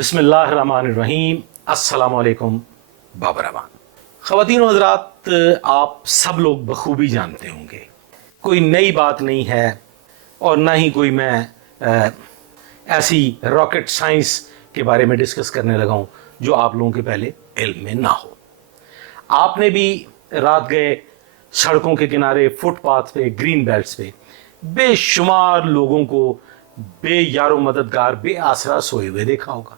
बिस्मिल्लाहिर्रहमानिर्रहीम। अस्सलाम वालेकुम बाबरमान। ख़वातीन व हज़रात, आप सब लोग बखूबी जानते होंगे, कोई नई बात नहीं है और ना ही कोई मैं ऐसी रॉकेट साइंस के बारे में डिस्कस करने लगा हूँ जो आप लोगों के पहले इल्म में ना हो। आपने भी रात गए सड़कों के किनारे, फुटपाथ पे, ग्रीन बेल्ट्स पे बेशुमार लोगों को बेयारो मददगार, बेआसरा सोए हुए देखा होगा।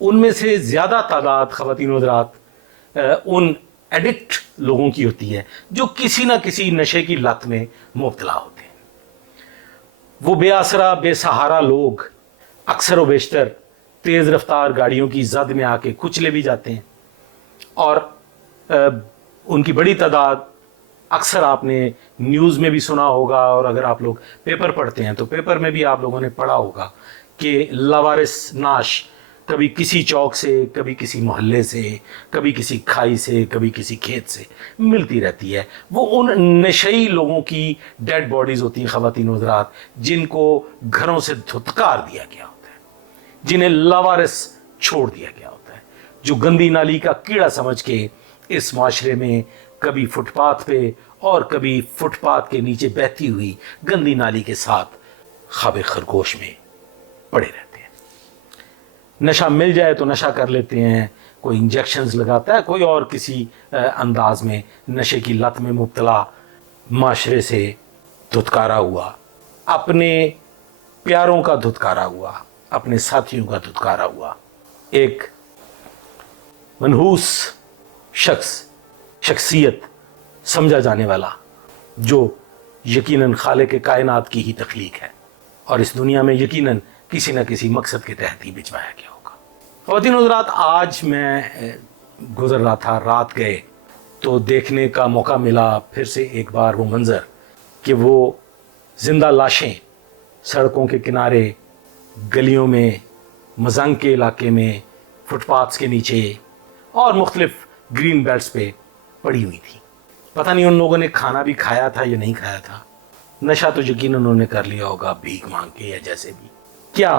उनमें से ज़्यादा तादाद ख़वातीन व हज़रात उन एडिक्ट लोगों की होती है जो किसी न किसी नशे की लत में मुब्तला होते हैं। वो बेआसरा, बेसहारा लोग अक्सर व बेशतर तेज़ रफ्तार गाड़ियों की जद में आके कुचले भी जाते हैं और उनकी बड़ी तादाद अक्सर आपने न्यूज़ में भी सुना होगा, और अगर आप लोग पेपर पढ़ते हैं तो पेपर में भी आप लोगों ने पढ़ा होगा कि लावारिस नाश कभी किसी चौक से, कभी किसी मोहल्ले से, कभी किसी खाई से, कभी किसी खेत से मिलती रहती है। वो उन नशई लोगों की डेड बॉडीज़ होती हैं ख़वातीन व हज़रात, जिनको घरों से धुतकार दिया गया होता है, जिन्हें लावारिस छोड़ दिया गया होता है, जो गंदी नाली का कीड़ा समझ के इस माशरे में कभी फुटपाथ पे और कभी फुटपाथ के नीचे बहती हुई गंदी नाली के साथ ख्वाब खरगोश में पड़े रहते हैं। नशा मिल जाए तो नशा कर लेते हैं, कोई इंजेक्शंस लगाता है, कोई और किसी अंदाज में नशे की लत में मुब्तला माशरे से धुतकारा हुआ, अपने प्यारों का धुतकारा हुआ, अपने साथियों का धुतकारा हुआ, एक मनहूस शख्सियत समझा जाने वाला जो यकीनन खालिक कायनात की ही तख्लीक है और इस दुनिया में यकीनन किसी न किसी मकसद के तहत ही भिजवाया गया होगा। ख़वातीन व हज़रात, आज मैं गुज़र रहा था, रात गए तो देखने का मौका मिला फिर से एक बार वो मंज़र कि वो ज़िंदा लाशें सड़कों के किनारे, गलियों में, मज़ंग के इलाके में, फुटपाथ्स के नीचे और मुख्तलिफ ग्रीन बेल्ट्स पे पड़ी हुई थी। पता नहीं उन लोगों ने खाना भी खाया था या नहीं खाया था, नशा तो यकीन उन्होंने कर लिया होगा भीख मांग के या जैसे भी। क्या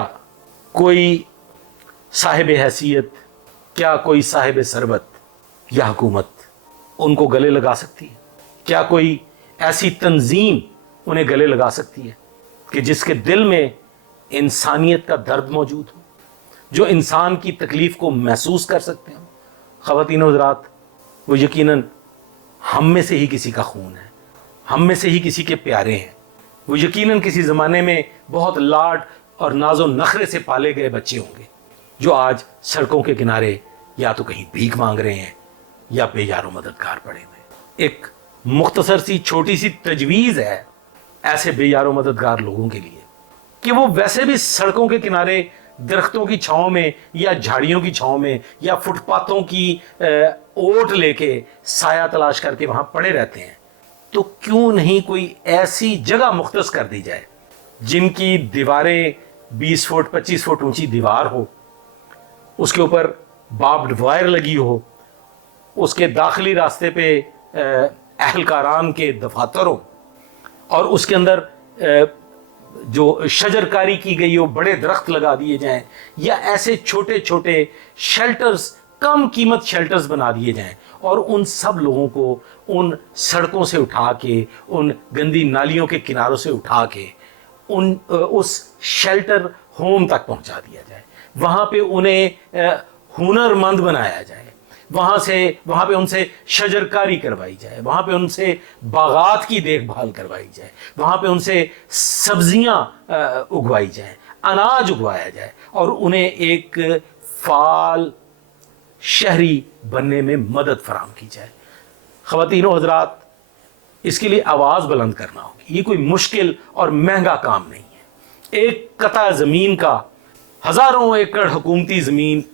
कोई साहिब हैसियत, क्या कोई साहिब सरबत या हुकूमत उनको गले लगा सकती है? क्या कोई ऐसी तंजीम उन्हें गले लगा सकती है कि जिसके दिल में इंसानियत का दर्द मौजूद हो, जो इंसान की तकलीफ़ को महसूस कर सकते हो? ख़वातीन व हज़रात, वो यकीनन हम में से ही किसी का खून है, हम में से ही किसी के प्यारे हैं। वो यकीनन किसी ज़माने में बहुत लाड और नाजो नखरे से पाले गए बच्चे होंगे जो आज सड़कों के किनारे या तो कहीं भीख मांग रहे हैं या बेयारो मददगार पड़े हुए। एक मुख्तसर सी छोटी सी तजवीज़ है ऐसे बेयारो मददगार लोगों के लिए कि वो वैसे भी सड़कों के किनारे दरख्तों की छांव में या झाड़ियों की छांव में या फुटपाथों की ओट लेके साया तलाश करके वहां पड़े रहते हैं। तो क्यों नहीं कोई ऐसी जगह मुख्तस कर दी जाए जिनकी दीवारें 20 फुट 25 फुट ऊंची दीवार हो, उसके ऊपर बार्ब्ड वायर लगी हो, उसके दाखिली रास्ते पे अहलकारान के दफातर हो और उसके अंदर जो शजरकारी की गई हो, बड़े दरख्त लगा दिए जाएं, या ऐसे छोटे छोटे शेल्टर्स, कम कीमत शेल्टर्स बना दिए जाएं और उन सब लोगों को उन सड़कों से उठा के, उन गंदी नालियों के किनारों से उठा के उस शेल्टर होम तक पहुंचा दिया जाए। वहाँ पे उन्हें हुनरमंद बनाया जाए, वहाँ पे उनसे शजरकारी करवाई जाए, वहाँ पे उनसे बागात की देखभाल करवाई जाए, वहाँ पे उनसे सब्जियाँ उगवाई जाए, अनाज उगवाया जाए और उन्हें एक फाल शहरी बनने में मदद फराहम की जाए। ख़वातीन व हज़रात, इसके लिए आवाज़ बुलंद करना होगी। ये कोई मुश्किल और महंगा काम नहीं है। एक कता ज़मीन का, हज़ारों एकड़ हुकूमती ज़मीन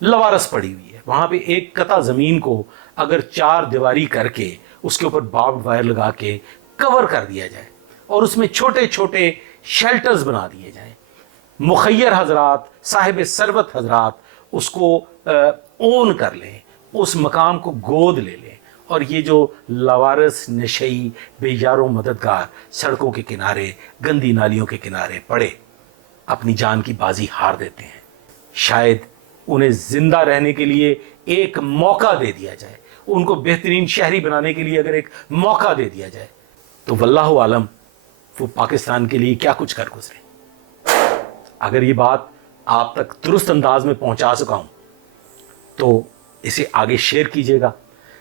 लवारस पड़ी हुई है, वहाँ पे एक कता ज़मीन को अगर 4 दीवारी करके उसके ऊपर बार्ब्ड वायर लगा के कवर कर दिया जाए और उसमें छोटे छोटे शेल्टर्स बना दिए जाएं, मुखय्यर हजरात, साहिब सरबत हजरात उसको ओन कर लें, उस मकाम को गोद ले लें और ये जो लवारस, नशई, बेयारो मददगार सड़कों के किनारे, गंदी नालियों के किनारे पड़े अपनी जान की बाजी हार देते हैं, شاید انہیں زندہ رہنے کے لیے ایک موقع دے دیا جائے، ان کو بہترین شہری بنانے کے لیے اگر ایک موقع دے دیا جائے تو واللہ عالم وہ پاکستان کے لیے کیا کچھ کر گزرے۔ اگر یہ بات آپ تک درست انداز میں پہنچا سکا ہوں تو اسے آگے شیئر کیجئے گا،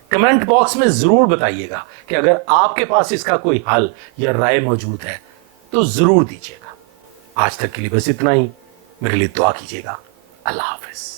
کمنٹ باکس میں ضرور بتائیے گا کہ اگر آپ کے پاس اس کا کوئی حل یا رائے موجود ہے تو ضرور دیجیے گا۔ آج تک کے لیے بس اتنا ہی، میرے لیے دعا کیجیے گا۔ اللہ حافظ۔